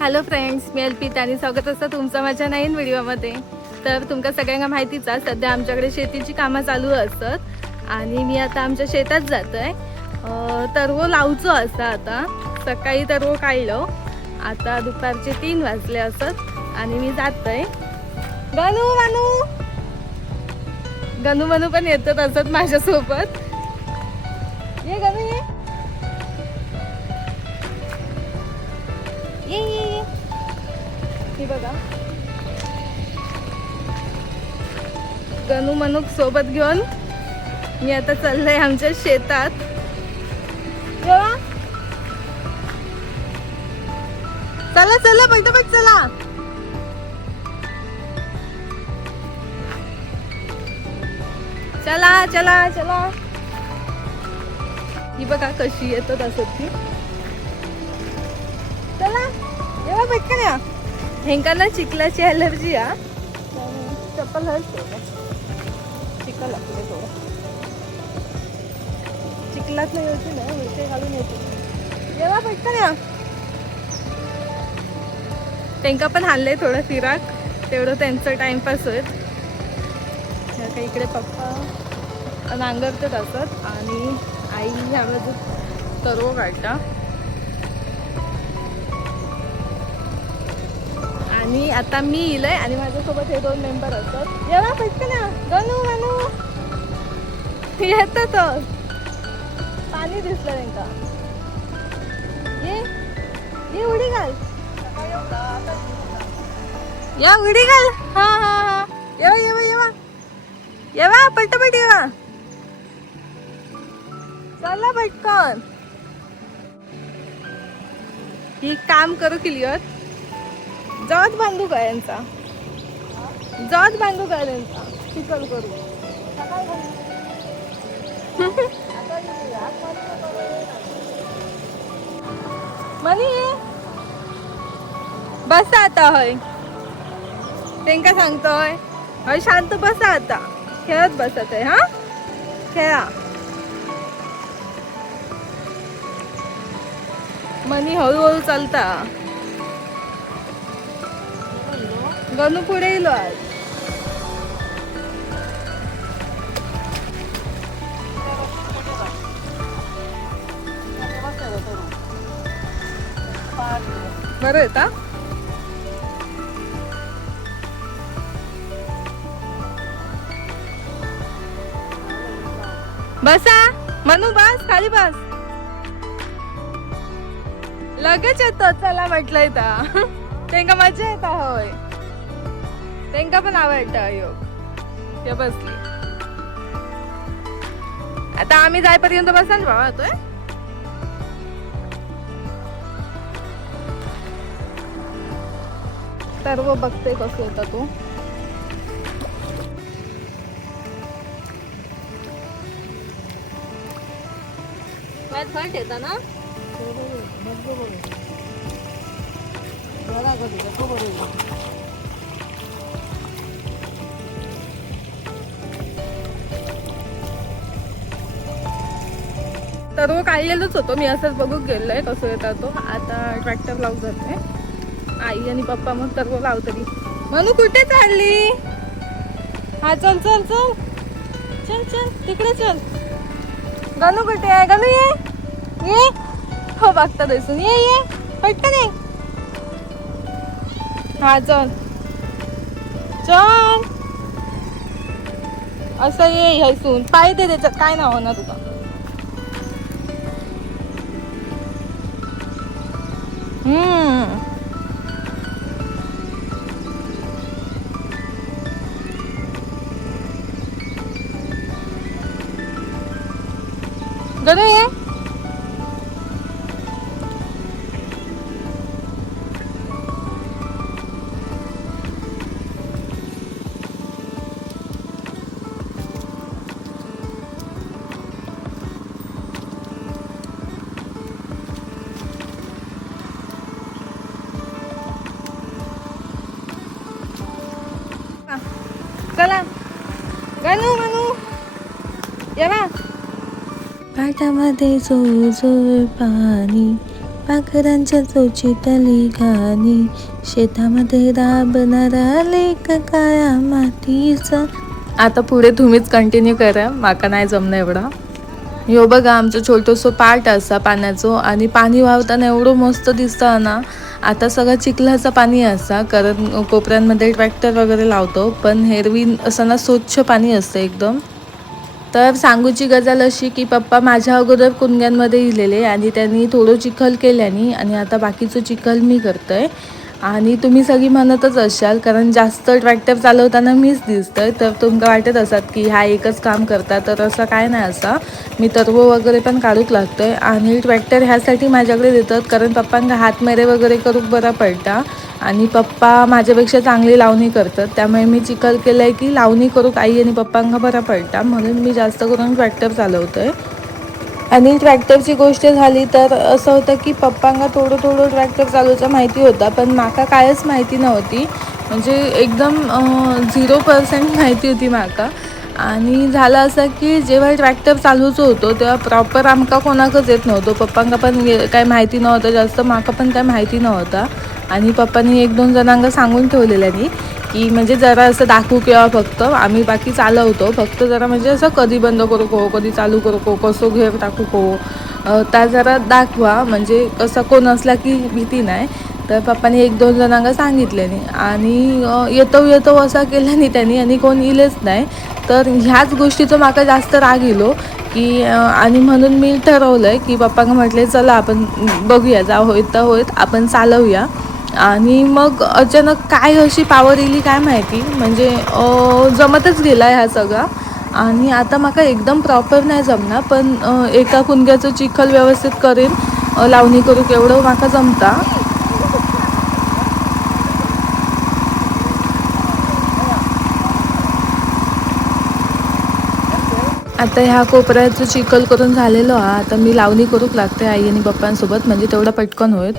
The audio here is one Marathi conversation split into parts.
हॅलो फ्रेंड्स, मी अल्पिता आणि स्वागत असतं तुमचं माझ्या नवीन व्हिडिओमध्ये. तर तुमका सगळ्यांना माहितीच आहे, सध्या आमच्याकडे शेतीची कामं चालू असतात आणि मी आता आमच्या शेतात जातोय. तरवो लावचो असता. आता सकाळी तरवो काढलो, आता दुपारचे 3 वाजले असत आणि मी जातोय. गणू मनू पण येतात असत माझ्यासोबत. ये गणू ये ये ये ये. हे बघा, गणू मनूक सोबत घेऊन मी आता चाललंय आमच्या शेतात. येवा, चला चला पटापट चला. चला चला चला. ही बघा कशी येतात असत ती. चला येवा पटकन या. हेंकांना चिखलाची ॲलर्जी आ, चप्पल घालतो. चिखल लागते थोडं, चिखलात नाही होती ना, मिरची घालून येते. येवा पटकन या. त्यांका पण हाणलंय थोडं फिराक, तेवढं त्यांचं टाइमपास होईल. काही इकडे पप्पा नांगरतात असत आणि आई ह्या बाजू तरव काढता. आणि आता मी इलय आणि माझ्यासोबत हे 2 मेंबर असतात. येवा पटकन या. गणू येतात. पाणी दिसलं त्यांका. ये उडी घाल. या उडी घाल. हा हा हा. येवा येवा येवा येवा पटपट येवा. चला पटकन. ही काम करू क्लिअर. जॉत बांधू का यांचा, जॉत बांधू का यांचा, चिखल करू. मनी बसा आता. होय त्यांका सांगतोय, होय शांत बसा आता. खेळत बसत आहे. हा खेळा. मनी हळूहळू चालता. गणू पुढे येलो आज. बरं येता. बसा मनू, बस खाली बस. लगेच येतो. चला म्हटलंय ता. त्यांका मजा येता. होय त्यांका पण आवडतं. योग ते बसली. आता आम्ही जायपर्यंत बसाल बाबा. होतोय सर्व बघते कसं होता तू. फट येता ना. तर वो काढलेलंच होतो मी, असंच बघू गेलोय कसं येतात तो. आता ट्रॅक्टर लावून जाते आई आणि पप्पा, मग तर वो लावतली. मनू कुठे चालली. हा चल चल चल चल चल तिकडे चल. गणू कुठे आहे. गणू ये. हो बघता दिसून. ये पटकन ये. हा चल चल. असं ये ह्यासून पाय दे. त्याच्यात काय नाव ना तुझा. गणू ये. चला गणू येवा. पाटामध्ये जोर जोर पाणी, पाखरांच्या चोचीतली गाणी, शेतामध्ये राबणारा लेक काळ्या मातीचा. आता पुढे तुम्हीच कंटिन्यू करा, माका नाही जमणं एवढा. ह्यो बघा आमचं छोटंसं पाट असा पाण्याचं, आणि पाणी वाहताना एवढं मस्त दिसतं ना. आता सगळं चिखलाचं पाणी असा, कारण कोपऱ्यांमध्ये ट्रॅक्टर वगैरे लावतो, पण हेरवी असं ना स्वच्छ पाणी असतं एकदम. तर सांगूची गजाल अशी की पप्पा माझ्या अगोदर कुंड्यांमध्ये इलेले, आणि त्यांनी थोडं चिखल केल्यानी, आणि आता बाकीचं चिखल मी करतोय. आणि तुम्ही सगळी म्हणतच असाल, कारण जास्त ट्रॅक्टर चालवताना मीच दिसतंय, तर तुमका वाटत असतात की हा एकच काम करता, तर असं काय नाही. असा मी तरव वगैरे पण काढूक लागतोय, आणि ट्रॅक्टर ह्यासाठी माझ्याकडे देतात कारण पप्पांना हातमेरे वगैरे करूक बरा पडता, आणि पप्पा माझ्यापेक्षा चांगली लावणी करतात. त्यामुळे मी चिखल केलंय की लावणी करूक आई आणि पप्पांना बरा पडता, म्हणून मी जास्त करून ट्रॅक्टर चालवतोय. आणि ट्रॅक्टरची गोष्ट झाली तर असं होतं की पप्पांना थोडं थोडं ट्रॅक्टर चालवायचं माहिती होता, पण माका कायच माहिती नव्हती. म्हणजे एकदम 0% माहिती होती माका. आणि झालं असं की जेव्हा ट्रॅक्टर चालूच होतो तेव्हा प्रॉपर आमका कोणाकच येत नव्हतं. पप्पांना पण काय माहिती नव्हतं जास्त, माका पण काय माहिती नव्हता. आणि पप्पांनी 1-2 जणांना सांगून ठेवलेल्यानी की म्हणजे जरा असं दाखवू किंवा फक्त आम्ही बाकी चालवतो, फक्त जरा म्हणजे असं कधी बंद करू को, कधी चालू करू को, कसं घेर टाकू को, त्या जरा दाखवा, म्हणजे कसं कोण असला की भीती नाही. तर पप्पाने 1-2 जणांना सांगितल्यानी, आणि येतो येतो असं केल्यानी त्यांनी, आणि कोण इलेच नाही. तर ह्याच गोष्टीचं माका जास्त राग येलो की आणि म्हणून मी ठरवलंय की पप्पांना म्हटले चला आपण बघूया, जा होईत तर होईत आपण चालवूया. आणि मग अचानक काय अशी पावर येली काय माहिती, म्हणजे जमतच गेला ह्या सगळा. आणि आता माका एकदम प्रॉपर नाही जमणार, पण एका कुंग्याचं चिखल व्यवस्थित करेन, लावणी करू एवढं माका जमता. आता ह्या कोपऱ्याचं चिखल करून झालेलो हा, आता मी लावणी करूक लागते आई आणि पप्पांसोबत, म्हणजे तेवढं पटकन होईल.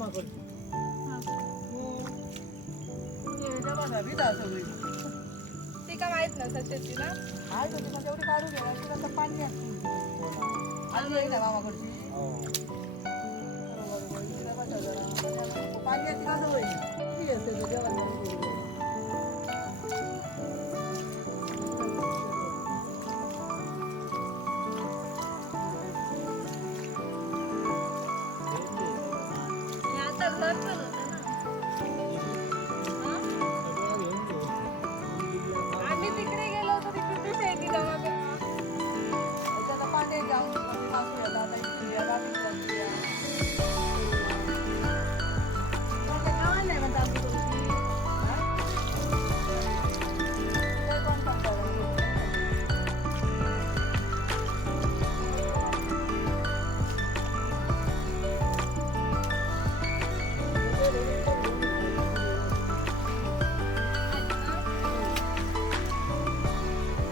मामाकडची हा. याच्या बघा भिजा सगळी ती का माहित नसत शेती ना. आहे तर तुम्हाला तेवढी काढून घ्या तिला तर पाणी असते आली आहे ना मामाकडची बरोबर तिला बघा जरा पाणी असते का सवय ती असते तर जेवण झालं. आता घर पण होतं ना. आम्ही तिकडे गेलो होतो तिकडे शेती जमा करून. त्याला पाणी जाऊन सासू येतात आता इकडे या गावी जाऊन या. पण ते गावाला नाही म्हणतात आमची तुमची. हा? ते कोण सांगतात?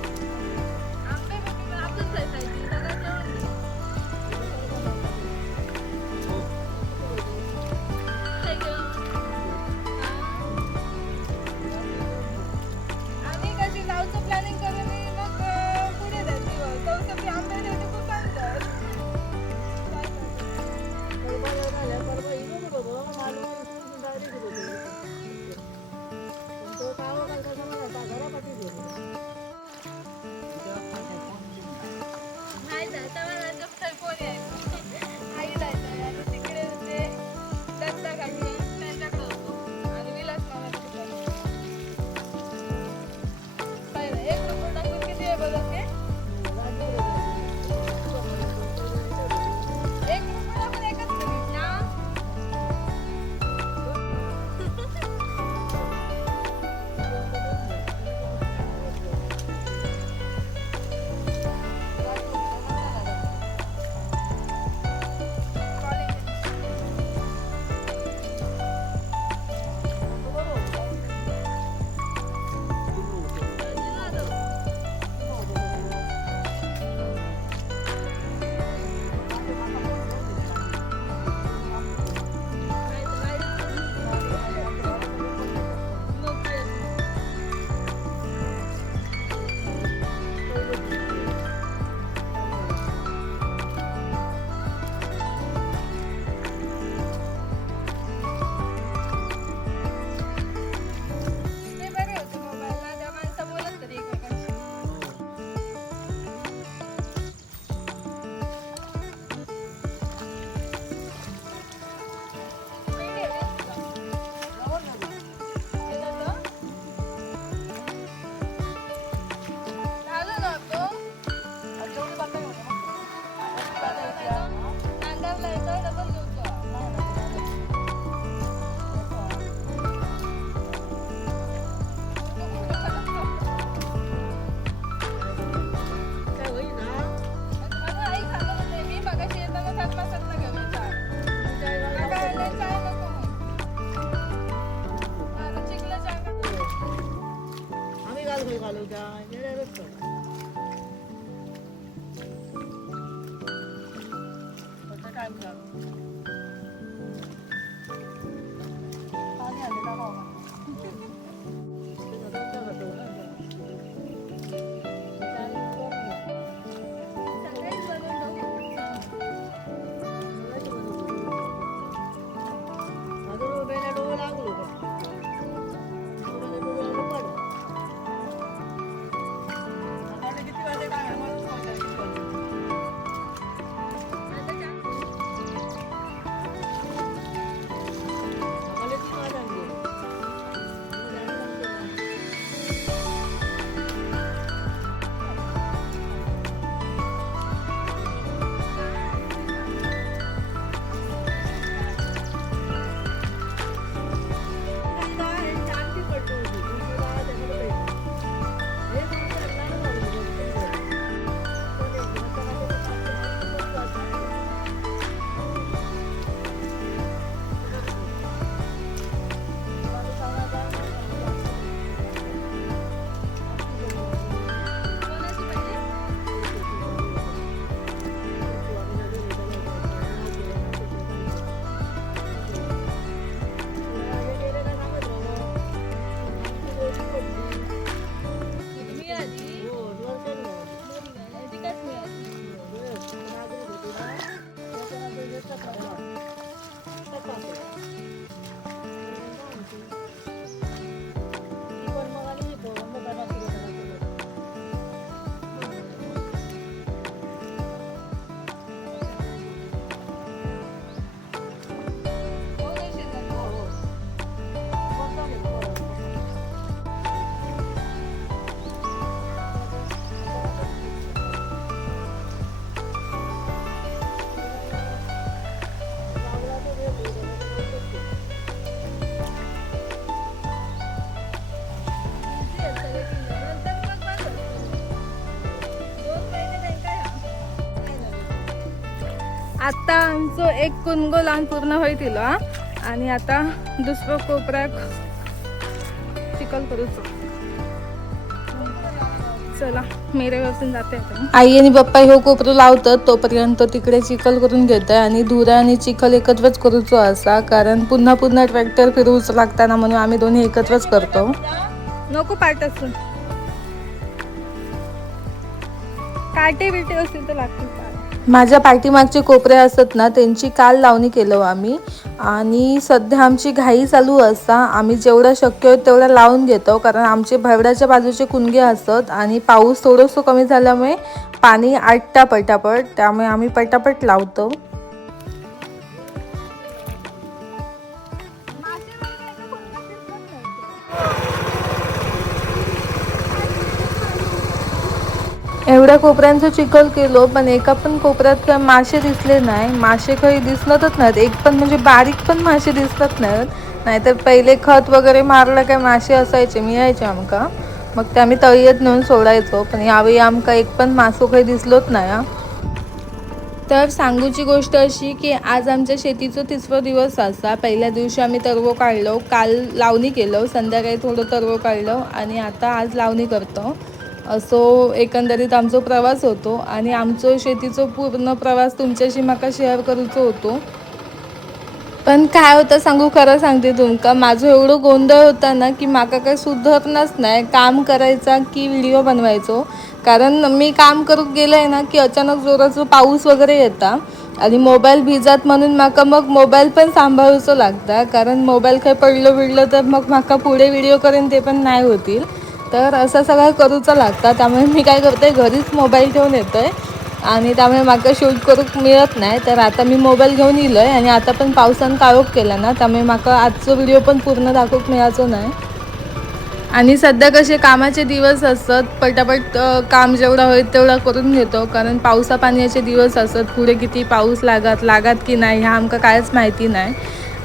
आंबे बिंबे आपण खायची सगळं जेवण घे. हे घेऊन. आम्ही कशी जाऊचं प्लॅनिंग करून मग पुढे जायची जाऊचं ते आंबे द्यायचे खूप चालतं. नाही जायचं मला जप्तर कोण यायचं आई जायचं आणि तिकडे ते दत्ता काकी त्यांच्याकडे होतो आणि विलास मामाच्या तिकडे. पाहिलं एक रुपये टाकून किती आहे बघत ते एक रुपये टाकून एकच मिनिट ना. ते बरे होते मोबाईलला त्या माणसं बोलत तरी एकमेकांशी. नाही रे. केलं तर? झालं ना तो? नांदवला येतो डबल घेऊन जा. माझं आई खाल्लं होते मी मगाशी येताना 7 वाजता घेऊन जा. काका आणले चाय नको मग. माझं चिकलं चहा नको. आम्ही घालू द्या येण्यावरच कर. फक्त टाइम लागतो. पाणी आले का बाबा? सकाळीच बनवून बघू. डोळे लागलो का? किती वाजता काय मला सांगा किती वाजता? आता चहा. मला 3 वाजता आमचं एक कुंगो लावून पूर्ण होईल आणि आता दुसरं कोपऱ्याक चिकल करूचो. चला मेरे व्यवस्थित जाते आता. आई आणि पप्पा ह्यो कोपरो लावतात तोपर्यंत तिकडे चिखल करून घेत आणि धुरा आणि चिखल एकत्रच करूचो असा, कारण पुन्हा पुन्हा ट्रॅक्टर फिरवूच लागताना म्हणून आम्ही दोन्ही एकत्रच करतो. नको पाठ असून काटे बिटे असतील तर लागतील. माझ्या पाठीमागचे कोपरे असत ना त्यांची काल लावणी केलं आम्ही, आणि सध्या आमची घाई चालू असता. आम्ही जेवढं शक्य होईल तेवढं लावून घेतो, कारण आमचे भरड्याच्या बाजूचे कुणगे असत आणि पाऊस थोडंसं कमी झाल्यामुळे पाणी आटता पटापट, त्यामुळे आम्ही पटापट लावतो. एवढ्या कोपऱ्यांचं चिखल केलो पण एका पण कोपऱ्यात काय मासे दिसले नाही. मासे काही दिसतच नाहीत, एक पण म्हणजे बारीक पण मासे दिसत नाहीत. नाहीतर पहिले खत वगैरे मारलं काय मासे असायचे मिळायचे आमका, मग ते आम्ही तळीत नेऊन सोडायचो. पण यावेळी आमका एक पण मासो काही दिसलोच नाही. तर सांगूची गोष्ट अशी की आज आमच्या शेतीचा 3रा दिवस असा. पहिल्या दिवशी आम्ही तरवो काढलो, काल लावणी केलं, संध्याकाळी थोडं तरवो काढलं आणि आता आज लावणी करतो. असो एकंदरीत आमचा प्रवास होतो आणि आमचं शेतीचा पूर्ण प्रवास तुमच्याशी माका शेअर करूचो होतो. पण काय होतं सांगू, खरं सांगते तुमका, माझं एवढं गोंधळ होता ना की माका काही सुधारणच नाही काम करायचा की व्हिडिओ बनवायचो. कारण मी काम करून गेलंय ना की अचानक जोराचा पाऊस वगैरे येता आणि मोबाईल भिजत, म्हणून माका मग मोबाईल पण सांभाळूचो लागता, कारण मोबाईल काही पडलं तर मग माका पुढे व्हिडिओ करेन ते पण नाही होतील. तर असं सगळं करूचं लागतं. त्यामुळे मी काय करते, घरीच मोबाईल ठेवून येतोय आणि त्यामुळे माका शूट करूक मिळत नाही. तर आता मी मोबाईल घेऊन येलो आहे आणि आता पण पावसानं काळोख केला ना, त्यामुळे माका आजचं व्हिडिओ पण पूर्ण दाखवूक मिळायचं नाही. आणि सध्या कसे कामाचे दिवस असतात, पटापट काम जेवढा होईल तेवढा करून घेतो, कारण पावसा पाण्याचे दिवस असतात. पुढे किती पाऊस लागत की नाही ह्या आमका कायच माहिती नाही.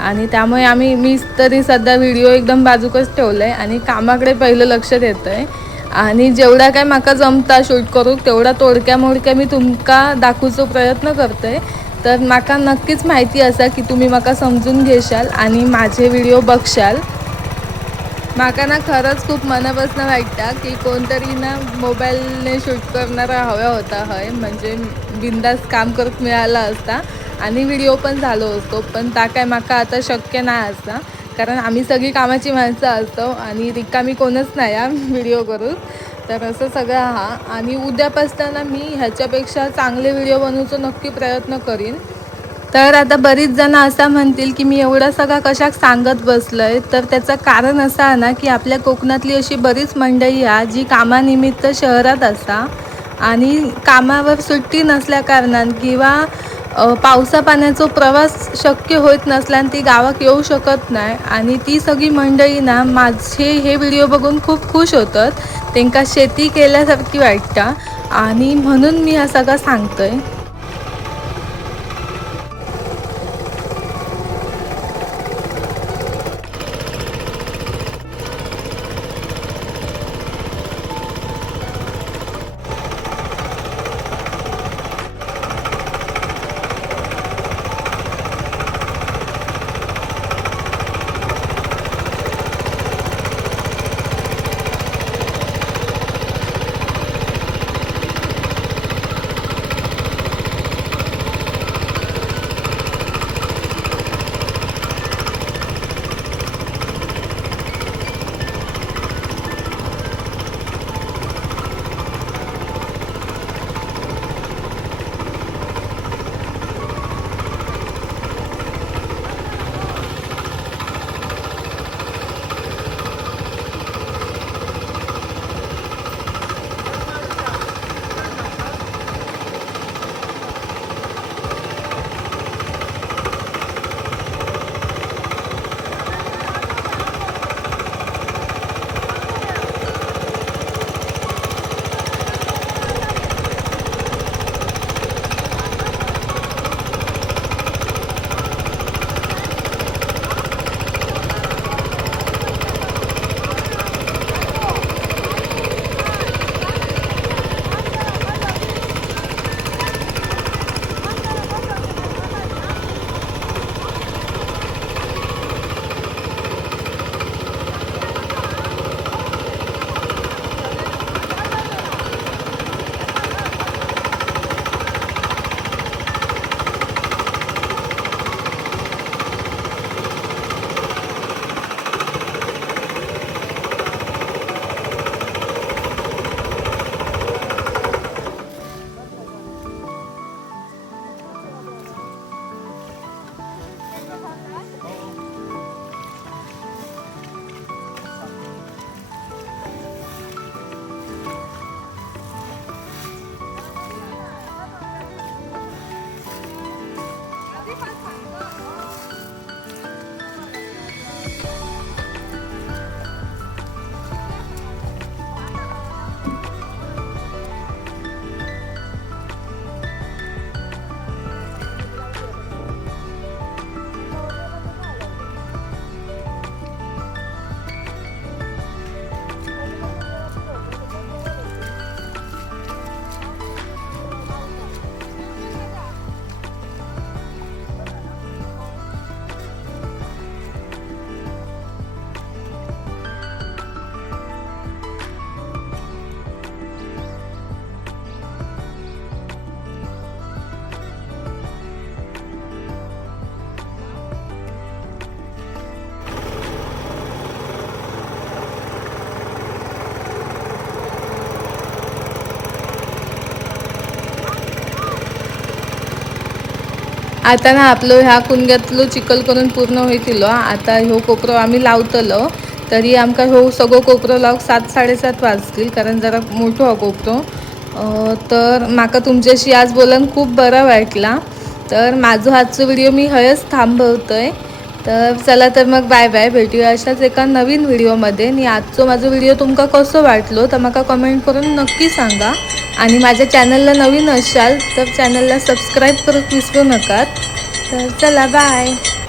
आणि त्यामुळे मी तरी सध्या व्हिडिओ एकदम बाजूकच ठेवलं आहे आणि कामाकडे पहिलं लक्ष देतं आहे. आणि जेवढा काय माका जमता शूट करू तेवढा तोडक्या मोडक्या मी तुमका दाखवूचा प्रयत्न करते. तर माका नक्कीच माहिती असा की तुम्ही माका समजून घेशाल आणि माझे व्हिडिओ बघशाल. माका ना खरंच खूप मनापासून वाटतं की कोणतरी ना मोबाईलने शूट करणारा हवा होता, हय म्हणजे बिंदास काम करत मिळाला असता आणि व्हिडिओ पण झालो असतो. पण त्या काय माका आता शक्य नाही असता, कारण आम्ही सगळी कामाची माणसं असतो आणि रिकामी कोणच नाही व्हिडिओ करून. तर असं सगळं आणि उद्यापासून मी ह्याच्यापेक्षा चांगले व्हिडिओ बनवूचा नक्की प्रयत्न करीन. तर आता बरीच जण असं म्हणतील की मी एवढा सगळा कशाक सांगत बसलोय, तर त्याचं कारण असं आहे ना की आपल्या कोकणातली अशी बरीच मंडळी आहे जी कामानिमित्त शहरात असता आणि कामावर सुट्टी नसल्या कारणान किंवा पावसा पाण्याचा प्रवास शक्य होत नसल्याने ती गावात येऊ शकत नाही. आणि ती सगळी मंडळी ना माझे हे व्हिडिओ बघून खूप खुश होतात, त्यांना शेती केल्यासारखी वाटतं आणि म्हणून मी हा सगळं सांगतोय. आता ना आपलं ह्या कुंड्यातलो चिखल करून पूर्ण होईतलो. आता ह्यो कोपरो आम्ही लावतलो. तरी आमका ह्यो सगळं कोपरो लावूक 7-7:30 वाजतील, कारण जरा मोठो हा कोपरो. तर माका तुमच्याशी आज बोलून खूप बरा वाटला. तर माझं आजचा व्हिडिओ मी हयच थांबवतोय. तर चला तर मग बाय बाय, भेटूया अशाच एका नवीन व्हिडिओमध्ये. आणि आजचा माझा व्हिडिओ तुमका कसं वाटलो तर माका कमेंट करून नक्की सांगा. आणि माझ्या चॅनलला नवीन असाल तर चॅनलला सबस्क्राईब करूक विसरू नका. तर चला बाय.